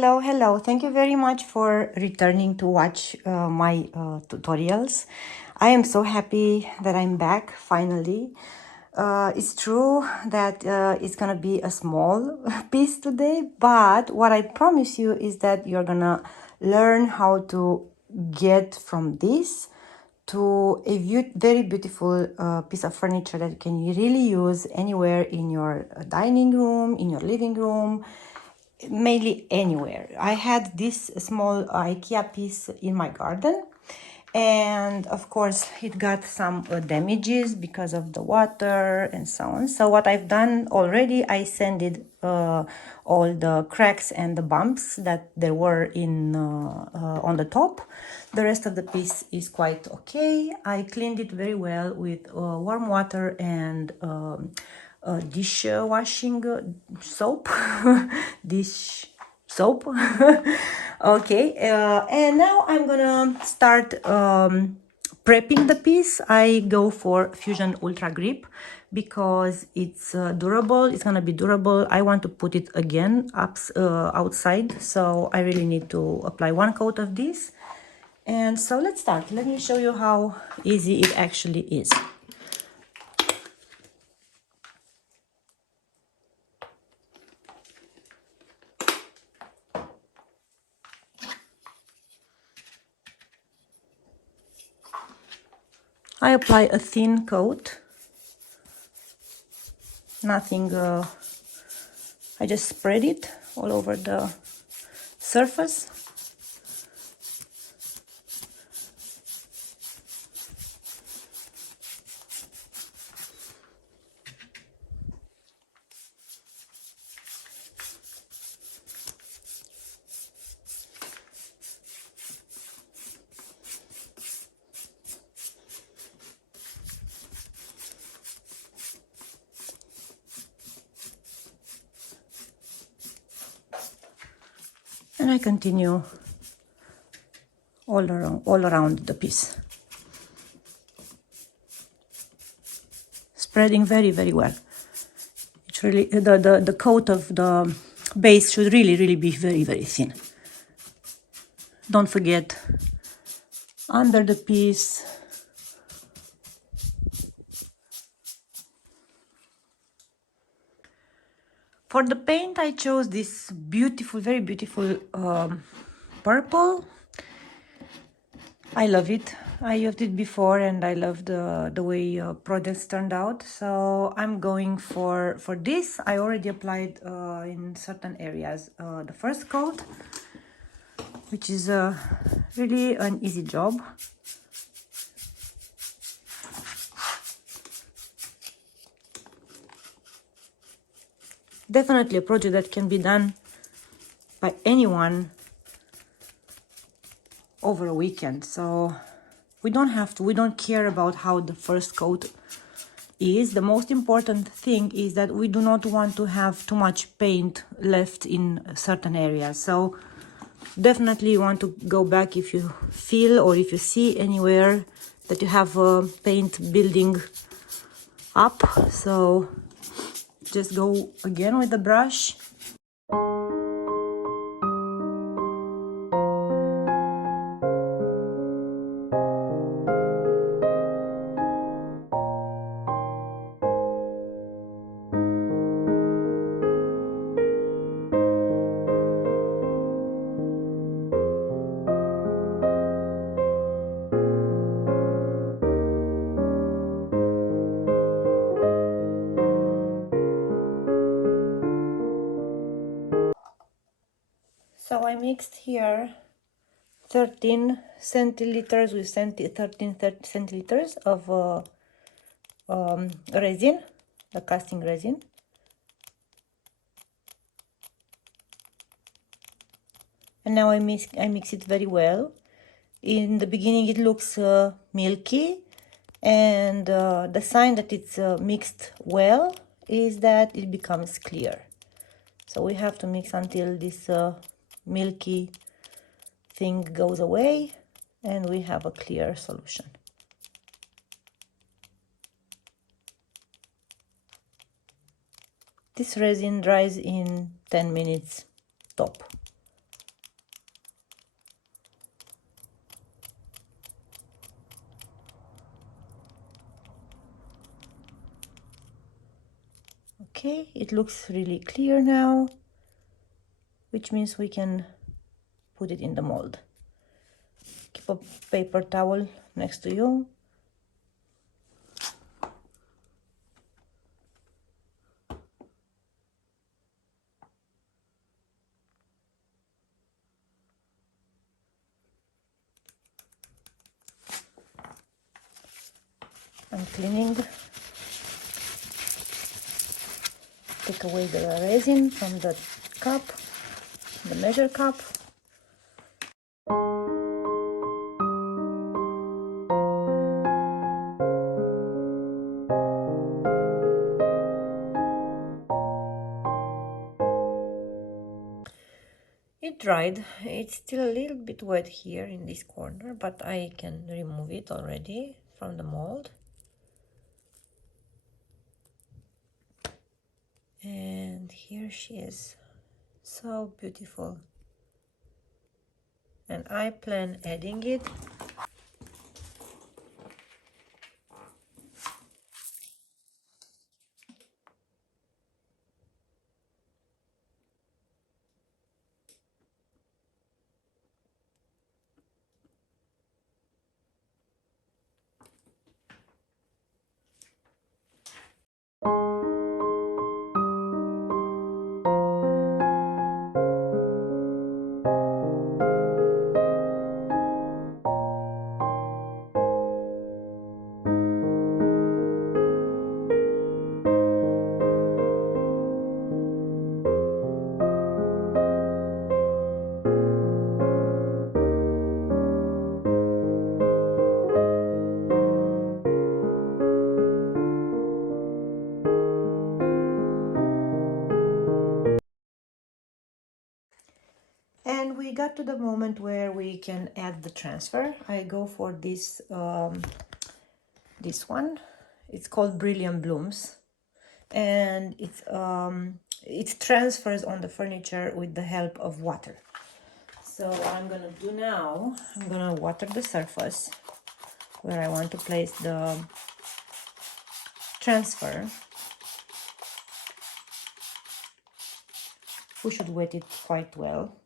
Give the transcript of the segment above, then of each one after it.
hello. Thank you very much for returning to watch my tutorials. I am so happy that I'm back finally. It's true that it's gonna be a small piece today, but what I promise you is that you're gonna learn how to get from this to a very beautiful piece of furniture that you can really use anywhere in your dining room, in your living room, mainly anywhere. I had this small Ikea piece in my garden, and of course it got some damages because of the water and so on. So what I've done already, I sanded all the cracks and the bumps that there were in on the top. The rest of the piece is quite okay. I cleaned it very well with warm water and dish washing soap, dish soap. Okay, and now I'm gonna start prepping the piece. I go for Fusion Ultra Grip because it's durable. It's gonna be durable. I want to put it again outside, so I really need to apply one coat of this. And so let's start. Let me show you how easy it actually is. I apply a thin coat, nothing, I just spread it all over the surface. And I continue all around the piece, spreading very well. It's really the coat of the base should really be very thin. Don't forget under the piece. For the paint, I chose this beautiful, very beautiful purple. I love it. I used it before and I love the way products turned out. So I'm going for this. I already applied in certain areas the first coat, which is really an easy job. Definitely a project that can be done by anyone over a weekend. So we don't care about how the first coat is. The most important thing is that we do not want to have too much paint left in certain areas. So definitely you want to go back if you feel or if you see anywhere that you have paint building up. So just go again with the brush. So I mixed here 13 centiliters with 13 centiliters of resin, the casting resin. And now I mix it very well. In the beginning it looks milky, and the sign that it's mixed well is that it becomes clear. So we have to mix until this milky thing goes away and we have a clear solution. This resin dries in 10 minutes top. Okay, it looks really clear now, which means we can put it in the mold. Keep a paper towel next to you. I'm cleaning. Take away the resin from the cup, the measure cup. It dried. It's still a little bit wet here in this corner, but I can remove it already from the mold. And here she is, so beautiful. And I plan adding it and we got to the moment where we can add the transfer. I go for this this one. It's called Brilliant Blooms, and it transfers on the furniture with the help of water. So what I'm gonna do now, I'm gonna water the surface where I want to place the transfer. We should wet it quite well.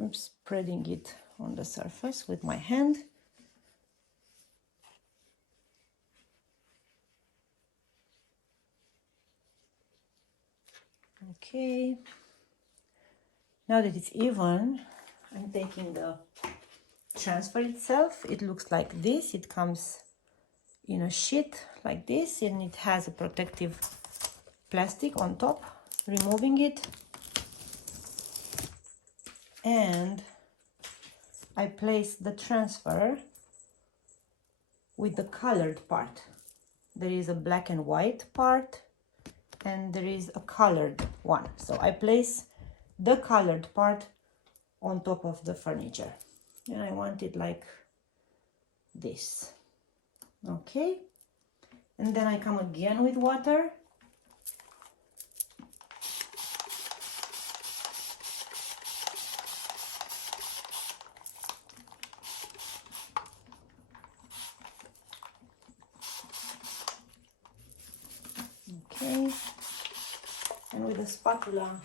I'm spreading it on the surface with my hand. Okay. Now that it's even, I'm taking the transfer itself. It looks like this. It comes in a sheet like this, and it has a protective plastic on top. Removing it, and I place the transfer with the colored part. There is a black and white part, and there is a colored one. So I place the colored part on top of the furniture, and I want it like this. Okay, and then I come again with water. Okay, and with a spatula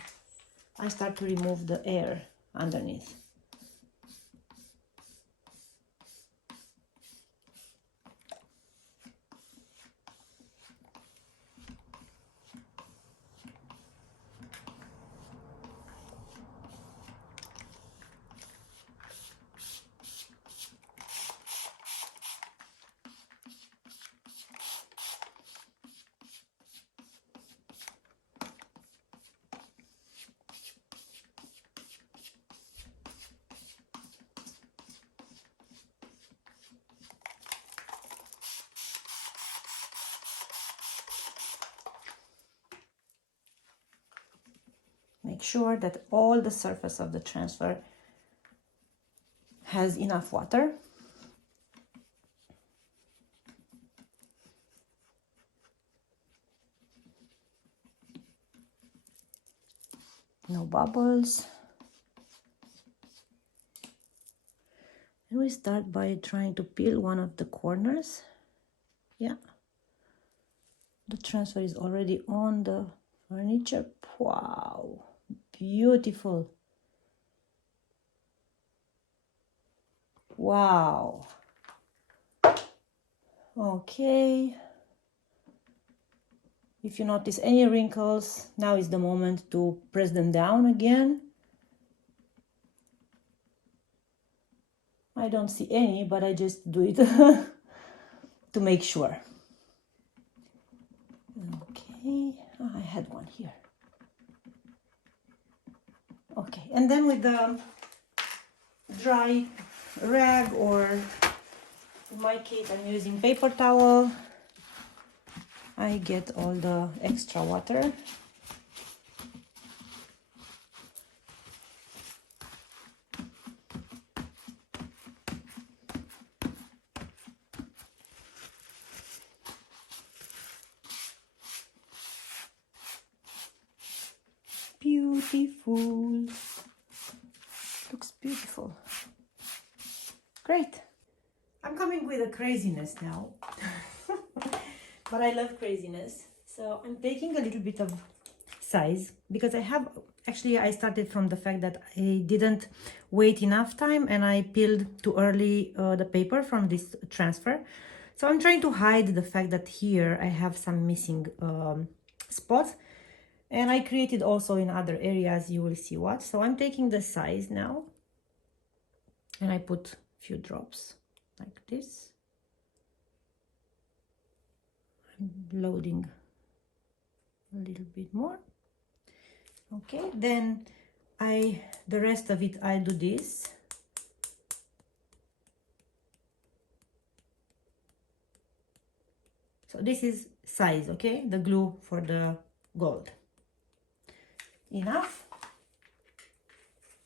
I start to remove the air underneath. Make sure that all the surface of the transfer has enough water. No bubbles. And we start by trying to peel one of the corners. Yeah. The transfer is already on the furniture. Wow, beautiful. Wow. Okay. If you notice any wrinkles, now is the moment to press them down again. I don't see any, but I just do it to make sure. Okay, I had one here. Okay, and then with the dry rag, or in my case I'm using paper towel, I get all the extra water. Beautiful. Looks beautiful. Great. I'm coming with a craziness now. But I love craziness. So I'm taking a little bit of size because I started from the fact that I didn't wait enough time and I peeled too early the paper from this transfer. So I'm trying to hide the fact that here I have some missing spots. And I created also in other areas, you will see what. So I'm taking the size now and I put a few drops like this. I'm loading a little bit more. Okay, then the rest of it I do this. So this is size, okay, the glue for the gold. Enough.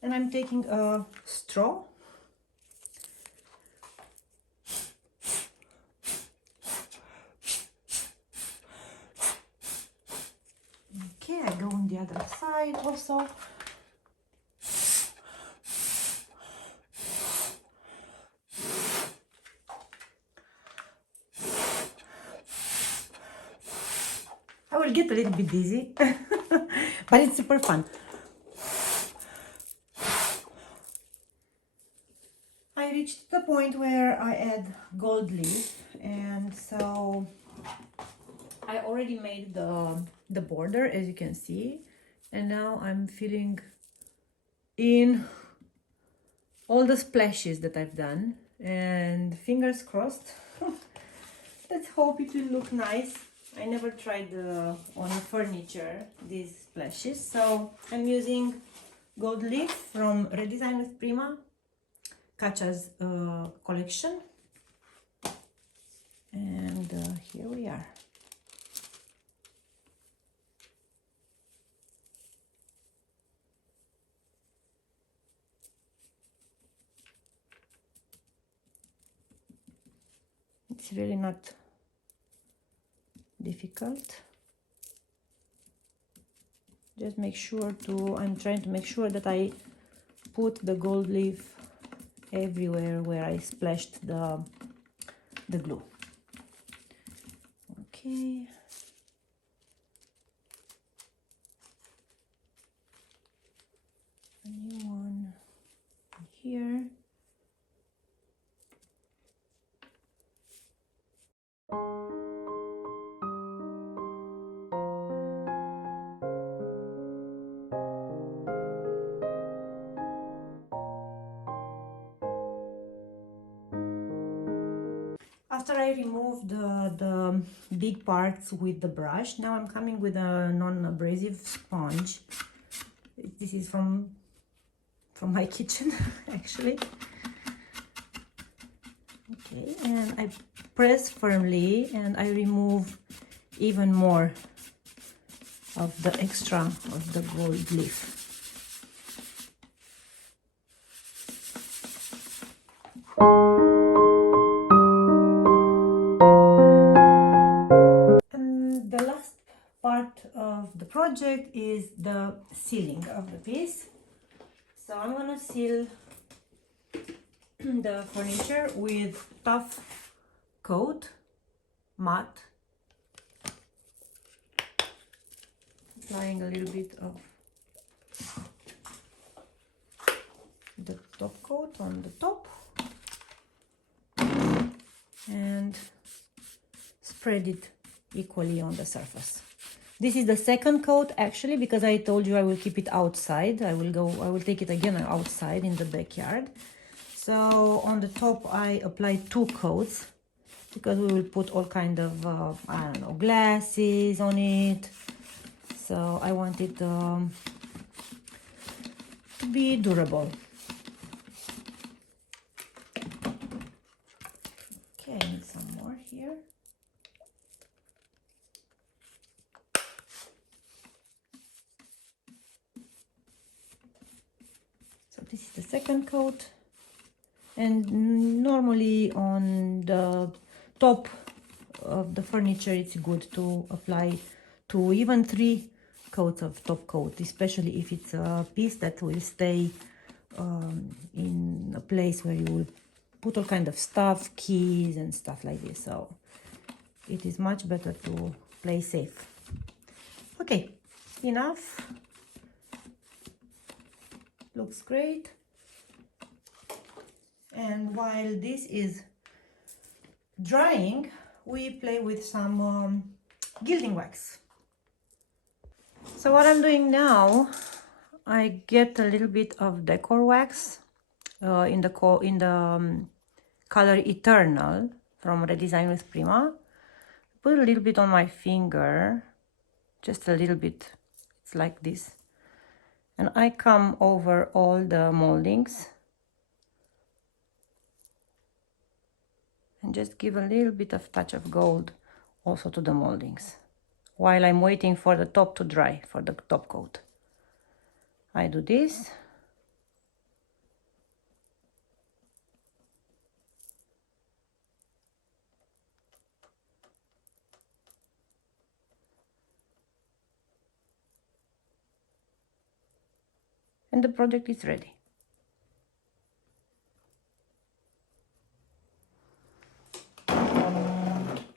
And I'm taking a straw. Okay, I go on the other side also. I will get a little bit dizzy, but it's super fun. I reached the point where I add gold leaf, and so I already made the border, as you can see, and now I'm filling in all the splashes that I've done, and fingers crossed. Let's hope it will look nice. I never tried on furniture these splashes, so I'm using gold leaf from Redesign with Prima, Kacha's collection, and here we are. It's really not difficult. Just make sure I'm trying to make sure that I put the gold leaf everywhere where I splashed the glue. Okay. A new one here. After I removed the big parts with the brush, now I'm coming with a non-abrasive sponge. This is from my kitchen, actually. Okay, and I press firmly and I remove even more of the extra of the gold leaf. project is the sealing of the piece. So I'm gonna seal the furniture with tough coat, matte, applying a little bit of the top coat on the top and spread it equally on the surface. This is the second coat actually, because I told you I will keep it outside. I will take it again outside in the backyard. So on the top I applied 2 coats because we will put all kind of I don't know, glasses on it. So I want it to be durable. Okay, I need some more here. So this is the second coat, and normally on the top of the furniture it's good to apply 2, even 3 coats of top coat, especially if it's a piece that will stay in a place where you will put all kind of stuff, keys and stuff like this. So it is much better to play safe. Okay, enough. Looks great. And while this is drying, we play with some gilding wax. So what I'm doing now, I get a little bit of decor wax in the color Eternal from Redesign with Prima. Put a little bit on my finger, just a little bit. It's like this. And I come over all the moldings and just give a little bit of touch of gold also to the moldings while I'm waiting for the top to dry, for the top coat. I do this. And the project is ready.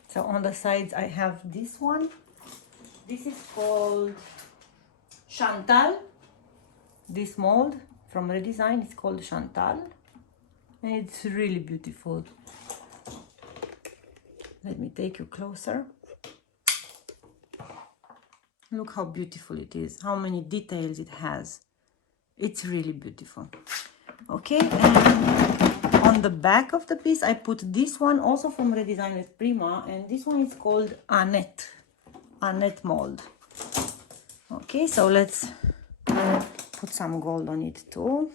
So on the sides I have this one. This is called Chantal. This mold from Redesign is called Chantal. And it's really beautiful. Let me take you closer. Look how beautiful it is, how many details it has. It's really beautiful. Okay, and on the back of the piece I put this one also from Redesign with Prima, and this one is called Annette mold. Okay, so let's put some gold on it too.